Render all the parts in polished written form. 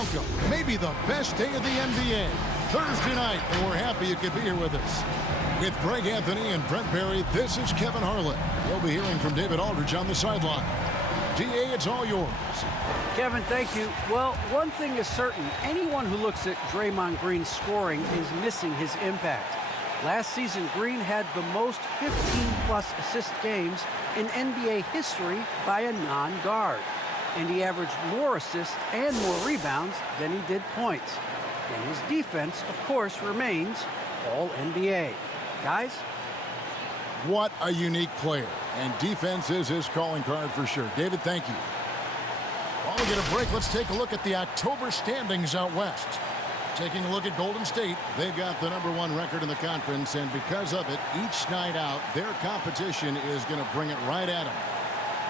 welcome maybe the best day of the NBA, Thursday night, and we're happy you could be here with us. With Greg Anthony and Brent Barry, this is Kevin Harlan. You'll be hearing from David Aldridge on the sideline. DA, it's all yours. Kevin, thank you. Well, one thing is certain. Anyone who looks at Draymond Green's scoring is missing his impact. Last season, Green had the most 15-plus assist games in NBA history by a non-guard. And he averaged more assists and more rebounds than he did points. And his defense, of course, remains all-NBA. Guys? What a unique player. And defense is his calling card for sure. David, thank you. While we get a break, let's take a look at the October standings out west. Taking a look at Golden State, they've got the #1 record in the conference, and because of it, each night out, their competition is going to bring it right at them.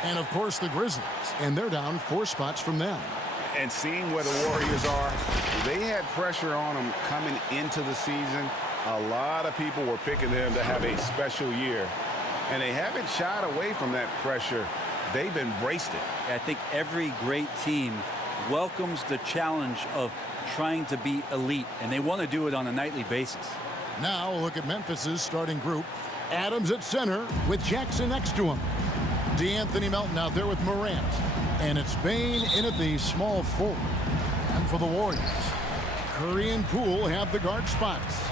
And, of course, the Grizzlies, and they're down 4 spots from them. And seeing where the Warriors are, they had pressure on them coming into the season. A lot of people were picking them to have a special year, and they haven't shied away from that pressure. They've embraced it. I think every great team welcomes the challenge of trying to be elite, and they want to do it on a nightly basis. Now, look at Memphis's starting group. Adams at center with Jackson next to him. DeAnthony Melton out there with Morant. And it's Bane in at the small forward. And for the Warriors, Curry and Poole have the guard spots.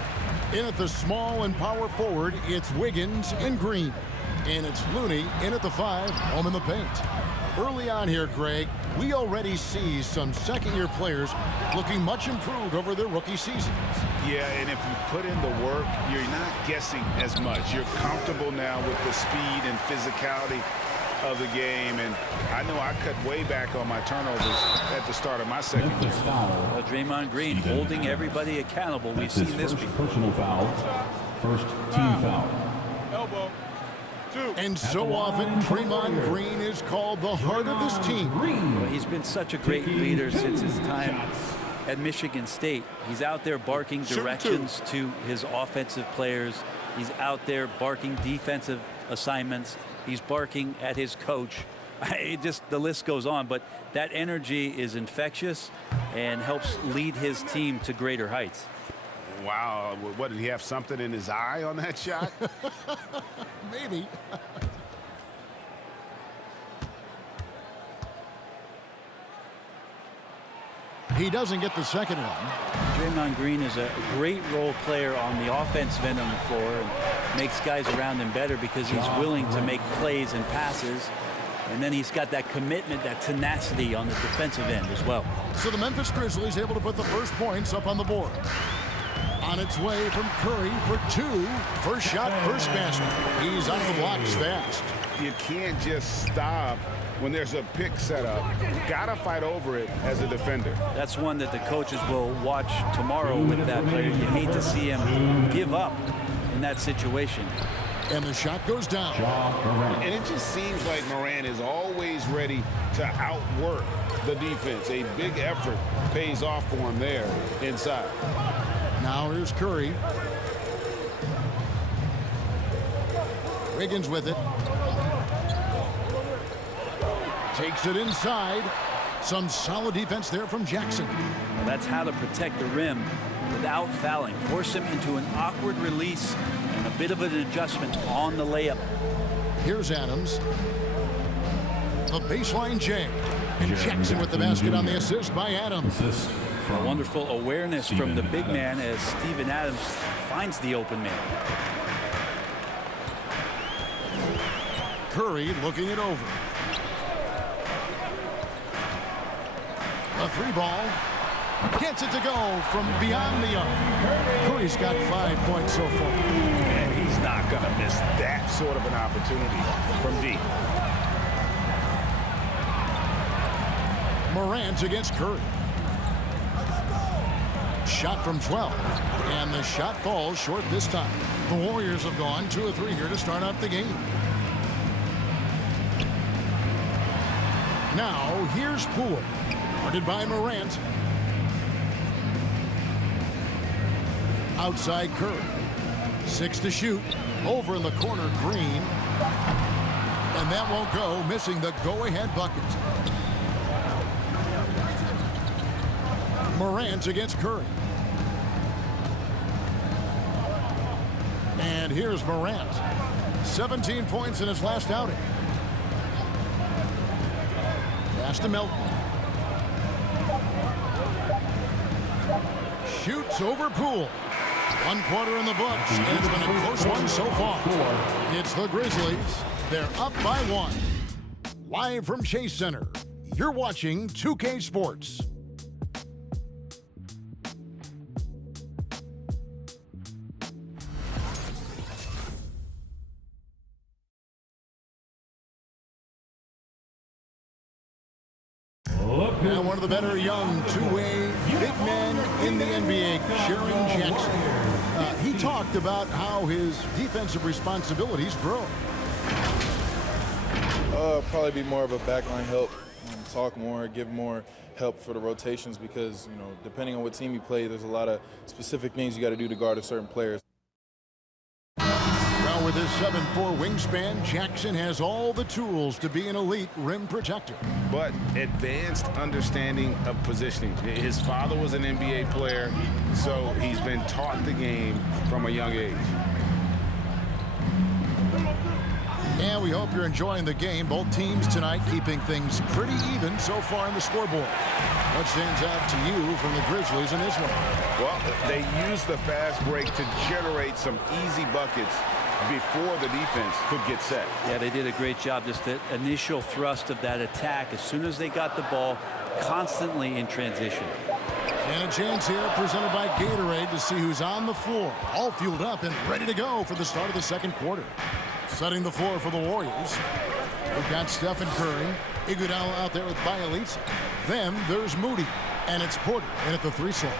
In at the small and power forward, it's Wiggins and Green. And it's Looney in at the 5, home in the paint. Early on here, Greg, we already see some second-year players looking much improved over their rookie seasons. Yeah, and if you put in the work, you're not guessing as much. You're comfortable now with the speed and physicality of the game, and I know I cut way back on my turnovers at the start of my second year. Well, Draymond Green holding everybody accountable. We've seen this before. Personal foul. First team foul. Elbow. 2. And so often, Draymond Green is called the heart of this team. Well, he's been such a great leader since his time at Michigan State. He's out there barking directions to his offensive players. He's out there barking defensive assignments. He's barking at his coach. The list goes on, but that energy is infectious and helps lead his team to greater heights. Wow, what, did he have something in his eye on that shot? Maybe. He doesn't get the second one. Draymond Green is a great role player on the offensive end on the floor and makes guys around him better because he's willing to make plays and passes. And then he's got that commitment, that tenacity on the defensive end as well. So the Memphis Grizzlies able to put the first points up on the board. On its way from Curry for 2. First shot, first basket. He's out of the blocks fast. You can't just stop when there's a pick set up. Gotta fight over it as a defender. That's one that the coaches will watch tomorrow with that player. You hate to see him give up in that situation. And the shot goes down. And it just seems like Morant is always ready to outwork the defense. A big effort pays off for him there inside. Now here's Curry. Wiggins with it. Takes it inside. Some solid defense there from Jackson. That's how to protect the rim without fouling. Force him into an awkward release and a bit of an adjustment on the layup. Here's Adams. The baseline J. And Jackson with the basket on the assist by Adams. A wonderful awareness from the big man as Steven Adams finds the open man. Curry looking it over. A 3 ball. Gets it to go from beyond the arc. Curry's got 5 points so far. And he's not going to miss that sort of an opportunity from deep. Morant against Curry. Shot from 12. And the shot falls short this time. The Warriors have gone 2 of 3 here to start out the game. Now, here's Poole. Guarded by Morant. Outside Curry. 6 to shoot. Over in the corner, Green. And that won't go, missing the go-ahead bucket. Morant against Curry. And here's Morant. 17 points in his last outing. Pass to Melton. Shoots over Poole. 1 quarter in the books, and it's been a close one so far. It's the Grizzlies. They're up by 1. Live from Chase Center, you're watching 2K Sports. And one of the better young two-way big men in the NBA, Jaren Jackson. He talked about how his defensive responsibilities grow. Probably be more of a backline help, talk more, give more help for the rotations because, you know, depending on what team you play, there's a lot of specific things you got to do to guard a certain player. Well, with his 7'4" wingspan, Jackson has all the tools to be an elite rim protector. But advanced understanding of positioning. His father was an NBA player, so he's been taught the game from a young age. And we hope you're enjoying the game. Both teams tonight keeping things pretty even so far in the scoreboard. What stands out to you from the Grizzlies in this one? Well, they used the fast break to generate some easy buckets before the defense could get set. Yeah, they did a great job. Just the initial thrust of that attack, as soon as they got the ball, constantly in transition. And a chance here presented by Gatorade to see who's on the floor. All fueled up and ready to go for the start of the second quarter. Setting the floor for the Warriors. We've got Stephen Curry. Iguodala out there with Bielitsa. Then there's Moody. And it's Porter in at the 3 slot.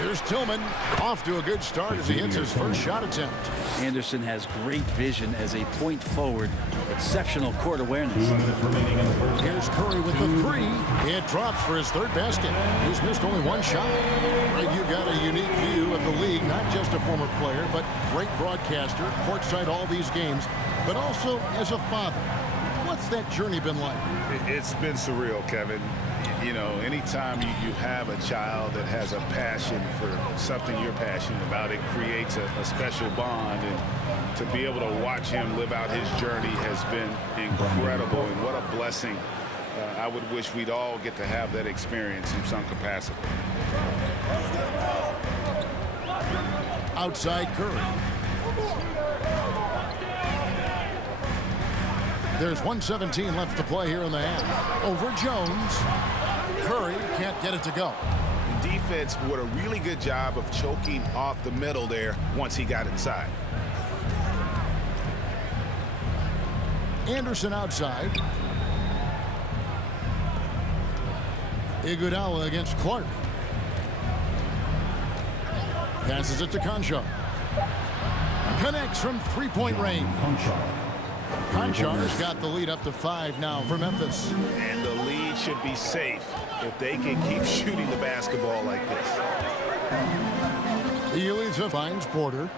Here's Tillman. Off to a good start as he hits his first shot attempt. Anderson has great vision as a point forward. Exceptional court awareness. Here's Curry with the 3. It drops for his 3rd basket. He's missed only 1 shot. Right, you've got a unique view of the league. Not just a former player, but great broadcaster. Courtside all these games. But also as a father. What's that journey been like? It's been surreal, Kevin. You know, anytime you have a child that has a passion for something you're passionate about, it creates a special bond. And to be able to watch him live out his journey has been incredible. And what a blessing. I would wish we'd all get to have that experience in some capacity. Outside Curry. There's 1:17 left to play here in the half. Over Jones. Curry can't get it to go. The defense did a really good job of choking off the middle there once he got inside. Anderson outside. Iguodala against Clark. Passes it to Conchar. Connects from 3-point range. Conchar's got the lead up to 5 now for Memphis. And the lead should be safe if they can keep shooting the basketball like this. Bielitsa finds Porter.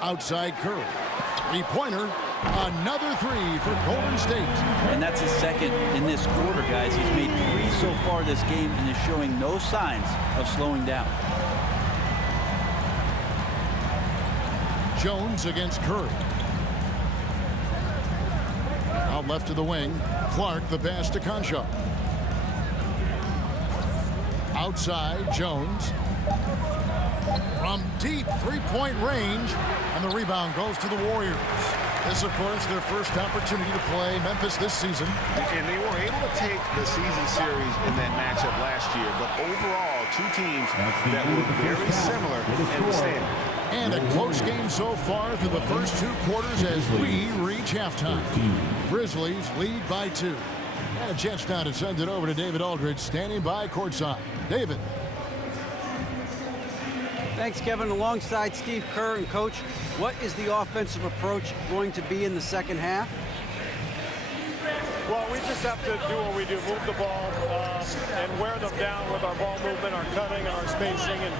Outside Curry. 3-pointer. Another 3 for Golden State. And that's his 2nd in this quarter, guys. He's made 3 so far this game and is showing no signs of slowing down. Jones against Curry. Out left to the wing. Clark the pass to Conchar. Outside Jones. From deep 3-point range. And the rebound goes to the Warriors. This, of course, their first opportunity to play Memphis this season. And they were able to take the season series in that matchup last year. But overall, 2 teams that were very similar in the standing. And a close game so far through the first 2 quarters as we reach halftime. Grizzlies lead by 2. And a chance now to send it over to David Aldridge, standing by courtside. David. Thanks, Kevin. Alongside Steve Kerr and Coach, what is the offensive approach going to be in the second half? Well, we just have to do what we do, move the ball and wear them down with our ball movement, our cutting, and our spacing, and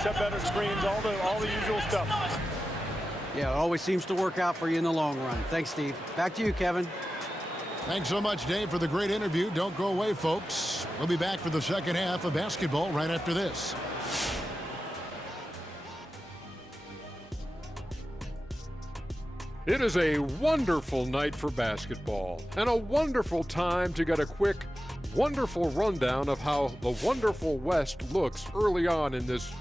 set better screens, all the usual stuff. Yeah, it always seems to work out for you in the long run. Thanks, Steve. Back to you, Kevin. Thanks so much, Dave, for the great interview. Don't go away, folks. We'll be back for the second half of basketball right after this. It is a wonderful night for basketball and a wonderful time to get a quick, wonderful rundown of how the wonderful West looks early on in this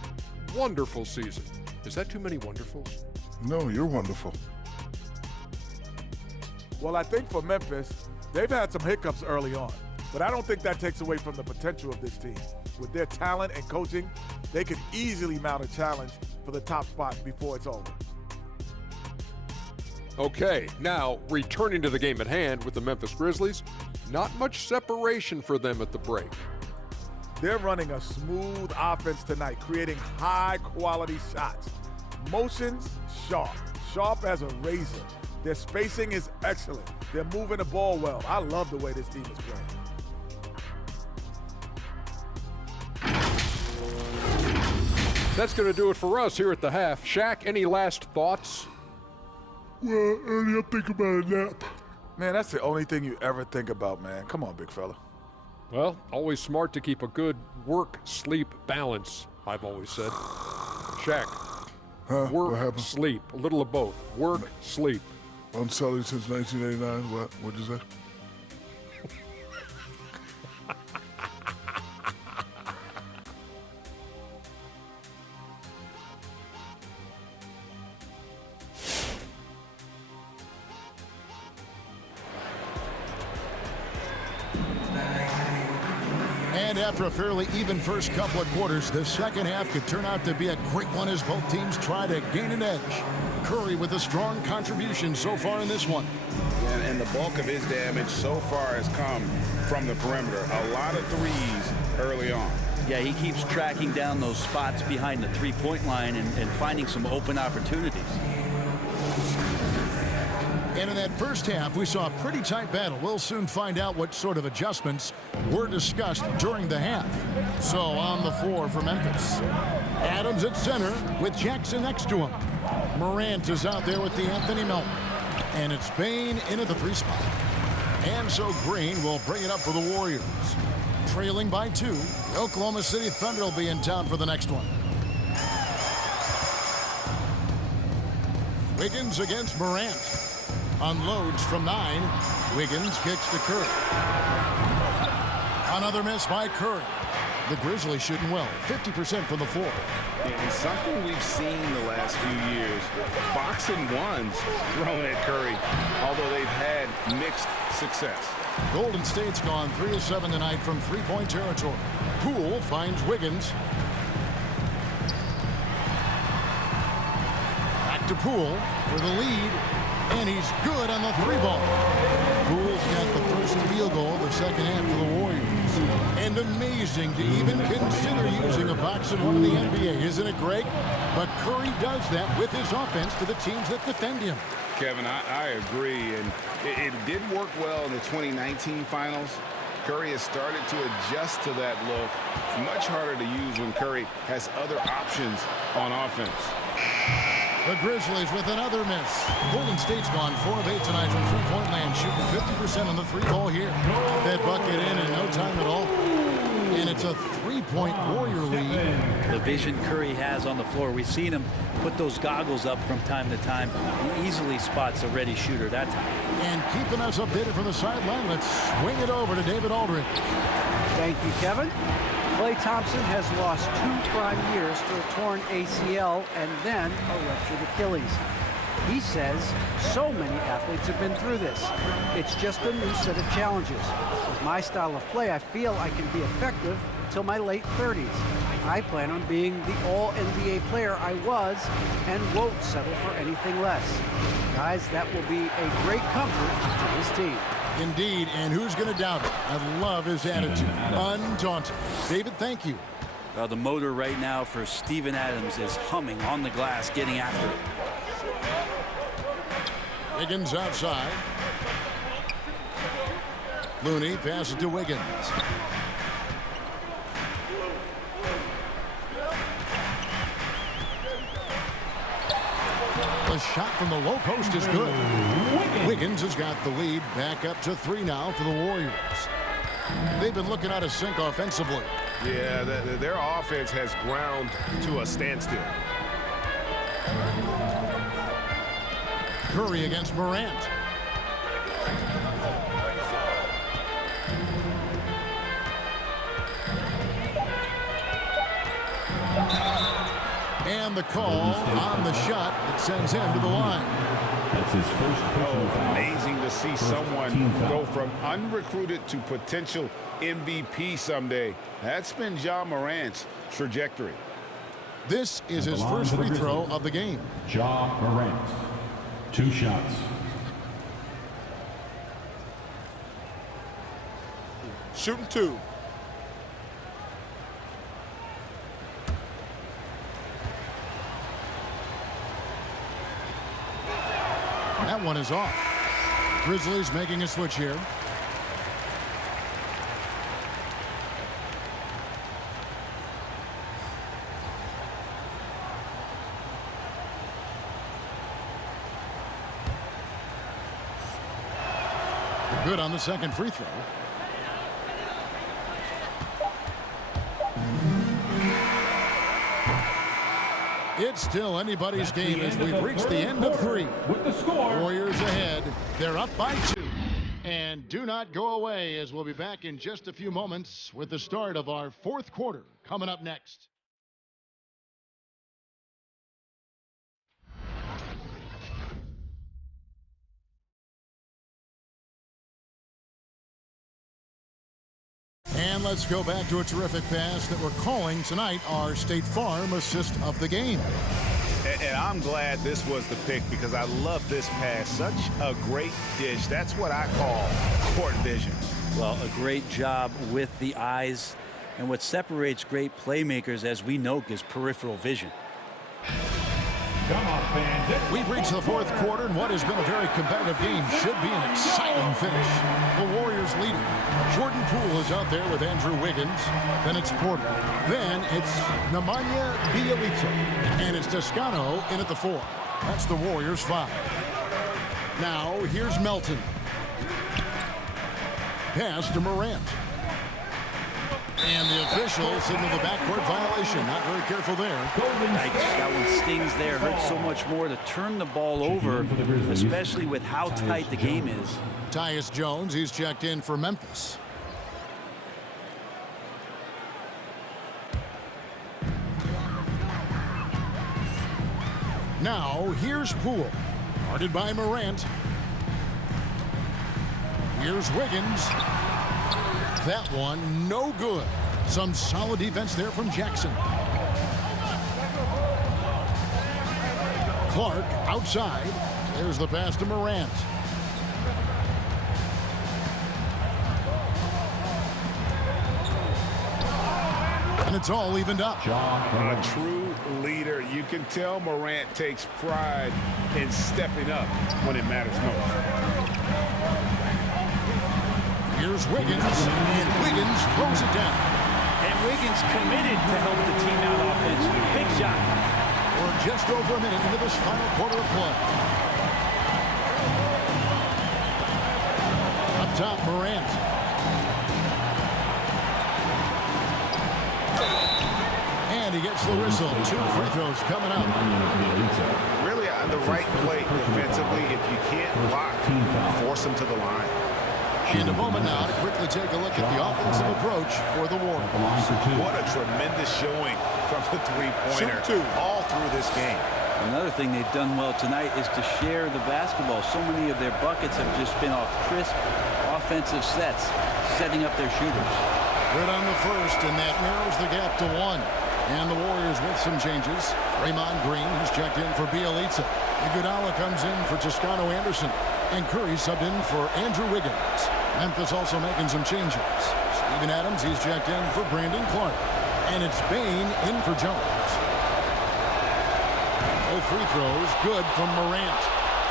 wonderful season. Is that too many wonderfuls? No, you're wonderful. Well, I think for Memphis, they've had some hiccups early on, but I don't think that takes away from the potential of this team. With their talent and coaching, they could easily mount a challenge for the top spot before it's over. Okay, now returning to the game at hand with the Memphis Grizzlies, not much separation for them at the break. They're running a smooth offense tonight, creating high-quality shots. Motions, sharp as a razor. Their spacing is excellent. They're moving the ball well. I love the way this team is playing. That's going to do it for us here at the half. Shaq, any last thoughts? Well, early up think about a nap. Man, that's the only thing you ever think about, man. Come on, big fella. Well, always smart to keep a good work-sleep balance, I've always said. Shaq, What work, happened? sleep, a little of both. Work, sleep. I'm solid since 1989. What'd you say? And after a fairly even first couple of quarters, the second half could turn out to be a great one as both teams try to gain an edge. Curry with a strong contribution so far in this one. And the bulk of his damage so far has come from the perimeter. A lot of threes early on. Yeah, he keeps tracking down those spots behind the three-point line and finding some open opportunities. And in that first half, we saw a pretty tight battle. We'll soon find out what sort of adjustments were discussed during the half. So on the floor for Memphis, Adams at center with Jackson next to him. Morant is out there with Anthony Melton. And it's Bane in at the three spot. And so Green will bring it up for the Warriors. Trailing by 2, the Oklahoma City Thunder will be in town for the next one. Wiggins against Morant. Unloads from 9. Wiggins kicks to Curry. Another miss by Curry. The Grizzlies shooting well, 50% from the floor. And something we've seen the last few years, boxing ones thrown at Curry, although they've had mixed success. Golden State's gone 3 of 7 tonight from three-point territory. Poole finds Wiggins. Back to Poole for the lead. And he's good on the three ball. Poole's got the first field goal of the second half for the Warriors. And amazing to even consider using a box and one in the NBA, isn't it, Greg? But Curry does that with his offense to the teams that defend him. Kevin, I agree, and it did work well in the 2019 finals. Curry has started to adjust to that look. It's much harder to use when Curry has other options on offense. The Grizzlies with another miss. Golden State's gone 4 of 8 tonight from three-point land, shooting 50% on the three ball here. That bucket in no time at all. And it's a three-point Warrior lead. The vision Curry has on the floor, we've seen him put those goggles up from time to time. He easily spots a ready shooter that time. And keeping us updated from the sideline, let's swing it over to David Aldridge. Thank you, Kevin. Klay Thompson has lost 2 prime years to a torn ACL and then a ruptured Achilles. He says so many athletes have been through this. It's just a new set of challenges. With my style of play, I feel I can be effective until my late 30s. I plan on being the all-NBA player I was and won't settle for anything less. Guys, that will be a great comfort to his team. Indeed, and who's going to doubt it? I love his attitude. Undaunted. David, thank you. Well, the motor right now for Steven Adams is humming on the glass, getting after it. Wiggins outside. Looney passes to Wiggins. The shot from the low post is good. Wiggins has got the lead back up to 3 now for the Warriors. They've been looking out of sync offensively. Yeah, their offense has ground to a standstill. Curry against Morant. And the call on the shot that sends him to the line. That's his first personal foul. Amazing to see someone go from unrecruited to potential MVP someday. That's been Ja Morant's trajectory. This is his first free throw of the game. Ja Morant. 2 shots. Shooting 2. That one is off. Grizzlies making a switch here. Good on the second free throw. It's still anybody's game as we've reached the end of 3. With the score. Warriors ahead. They're up by 2. And do not go away, as we'll be back in just a few moments with the start of our 4th quarter coming up next. And let's go back to a terrific pass that we're calling tonight our State Farm assist of the game. And I'm glad this was the pick because I love this pass. Such a great dish. That's what I call court vision. Well, a great job with the eyes. And what separates great playmakers, as we know, is peripheral vision. Come on, fans. We've reached the 4th quarter, and what has been a very competitive game should be an exciting finish. The Warriors leading. Jordan Poole is out there with Andrew Wiggins. Then it's Porter. Then it's Nemanja Bjelica. And it's Toscano in at the 4. That's the Warriors' 5. Now, here's Melton. Pass to Morant. And the official signaled the backcourt violation. Not very careful there. That one stings there. Hurts so much more to turn the ball over, especially with how tight the game is. Tyus Jones, he's checked in for Memphis. Now, here's Poole. Guarded by Morant. Here's Wiggins. That one, no good. Some solid defense there from Jackson. Clark outside. There's the pass to Morant. And it's all evened up. A true leader. You can tell Morant takes pride in stepping up when it matters most. Here's Wiggins, and Wiggins throws it down. And Wiggins committed to help the team out offensively. Big shot. We're just over a minute into this final quarter of play. Up top, Morant. And he gets the whistle. 2 free throws coming up. Really the right play defensively. If you can't block, force him to the line. In a moment now to quickly take a look at the offensive approach for the Warriors. What a tremendous showing from the three-pointer all through this game. Another thing they've done well tonight is to share the basketball. So many of their buckets have just been off crisp offensive sets, setting up their shooters. Good on the first, and that narrows the gap to 1. And the Warriors with some changes. Draymond Green, who's checked in for Bjelica. Iguodala comes in for Toscano Anderson. And Curry subbed in for Andrew Wiggins. Memphis also making some changes. Steven Adams, he's checked in for Brandon Clark. And it's Bane in for Jones. Both free throws good from Morant.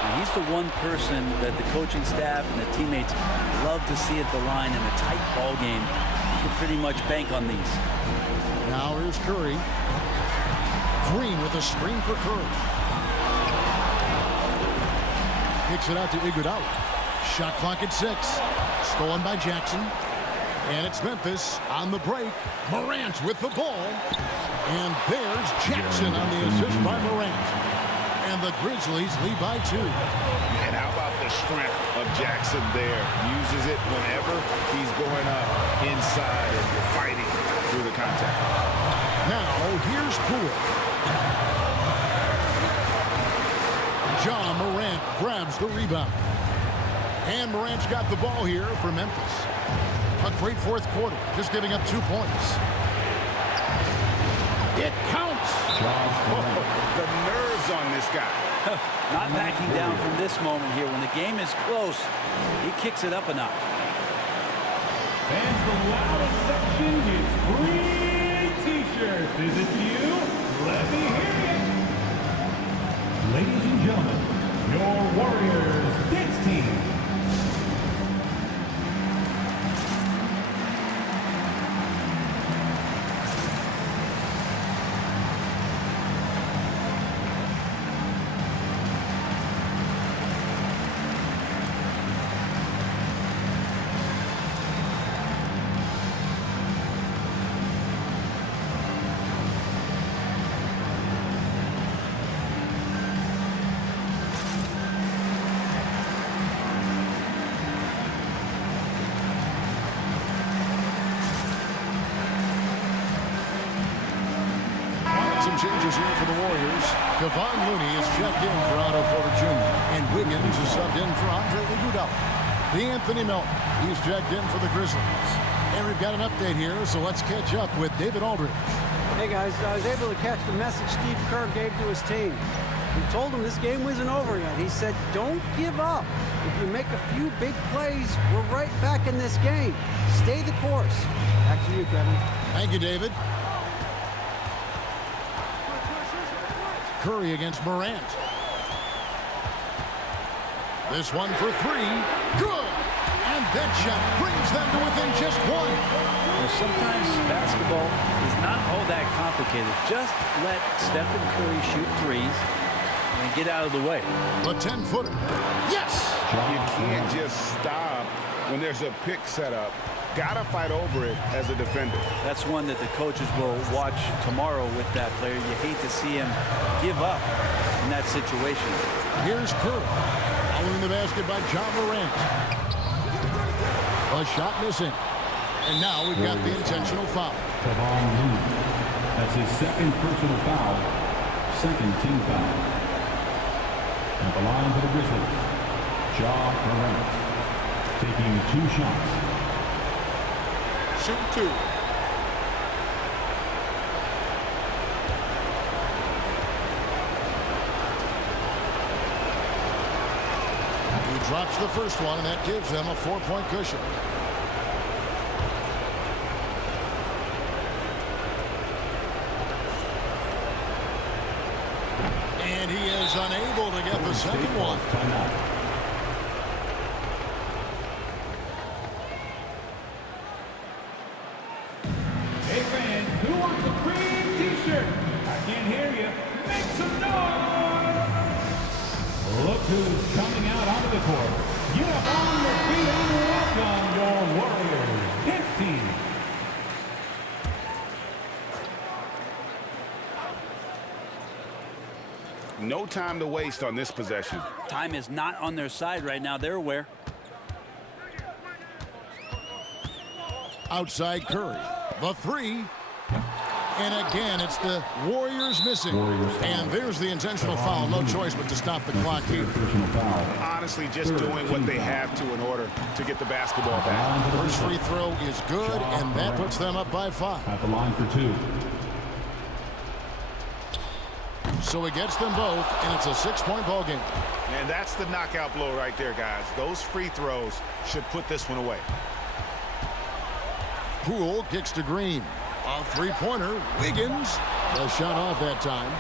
And he's the one person that the coaching staff and the teammates love to see at the line in a tight ball game. You can pretty much bank on these. Now here's Curry. Green with a screen for Curry. kicks it out to Iguodala. Shot clock at 6. Stolen by Jackson. And it's Memphis on the break. Morant with the ball. And there's Jackson on the assist by Morant. And the Grizzlies lead by 2. And how about the strength of Jackson there? Uses it whenever he's going up inside and fighting through the contact. Now, here's Poole. John Morant grabs the rebound. And Morant's got the ball here for Memphis. A great fourth quarter, just giving up 2 points. It counts. The nerves on this guy. Not backing down from this moment here. When the game is close, he kicks it up a notch. Fans, the loudest section is free T-shirts. Is it you? Let me hear you. Ladies and gentlemen, your Warriors dance team. Some changes here for the Warriors. Kevon Looney is checked in for Otto Porter Jr. And Wiggins is subbed in for Andre Iguodala. Anthony Melton, he's checked in for the Grizzlies. And we've got an update here, so let's catch up with David Aldridge. Hey guys, I was able to catch the message Steve Kerr gave to his team. He told them this game wasn't over yet. He said, don't give up. If you make a few big plays, we're right back in this game. Stay the course. Back to you, Kevin. Thank you, David. Curry against Morant. This one for 3. Good! And that shot brings them to within just 1. Well, sometimes basketball is not all that complicated. Just let Stephen Curry shoot threes and get out of the way. The 10-footer. Yes! You can't just stop when there's a pick set up. Gotta fight over it as a defender. That's one that the coaches will watch tomorrow with that player. You hate to see him give up in that situation. Here's Curry. Following the basket by John Morant. A shot missing. And now we've got the intentional foul. Kevon Looney. That's his second personal foul. Second team foul. At the line for the Grizzlies, John Morant. Taking 2 shots. Shoot 2. He drops the first one, and that gives them a 4-point cushion. And he is unable to get the second one. Hey fans, who wants a free T-shirt? I can't hear you. Make some noise! Look who's coming out onto the court. Get up on your feet and welcome your Warriors dance team. No time to waste on this possession. Time is not on their side right now. They're aware. Outside Curry. The 3. And again, it's the Warriors missing. And there's the intentional foul. No choice but to stop the clock here. Honestly, just doing what they have to in order to get the basketball back. First free throw is good, and that puts them up by 5. At the line for 2. So he gets them both, and it's a 6-point ball game. And that's the knockout blow right there, guys. Those free throws should put this one away. Poole kicks to Green. A 3-pointer. Wiggins. The shot off that time.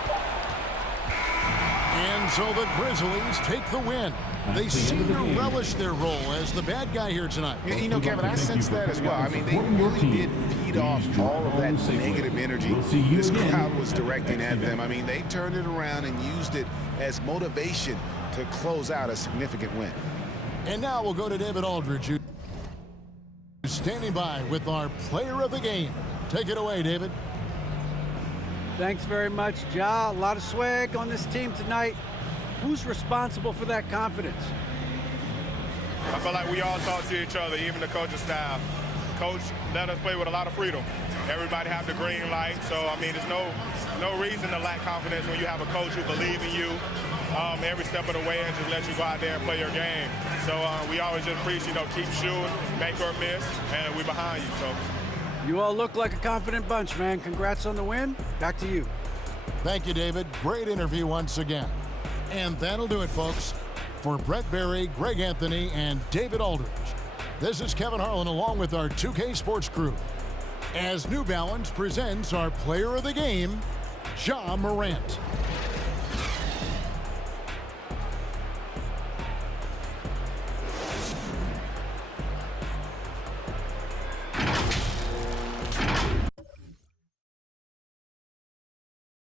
And so the Grizzlies take the win. They seem to relish their role as the bad guy here tonight. You know, Kevin, I sense that as well. I mean, they really did feed off all of that negative energy this crowd was directing at them. I mean, they turned it around and used it as motivation to close out a significant win. And now we'll go to David Aldridge, who's standing by with our player of the game. Take it away, David. Thanks very much, Ja. A lot of swag on this team tonight. Who's responsible for that confidence? I feel like we all talk to each other, even the coaching staff. Coach let us play with a lot of freedom. Everybody have the green light, so I mean, there's no reason to lack confidence when you have a coach who believes in you every step of the way and just let you go out there and play your game. So we always just preach, keep shooting, make or miss, and we're behind you. So you all look like a confident bunch, man. Congrats on the win. Back to you. Thank you, David. Great interview once again. And that'll do it, folks. For Brett Berry, Greg Anthony, and David Aldridge, this is Kevin Harlan along with our 2K Sports crew as New Balance presents our player of the game, Ja Morant.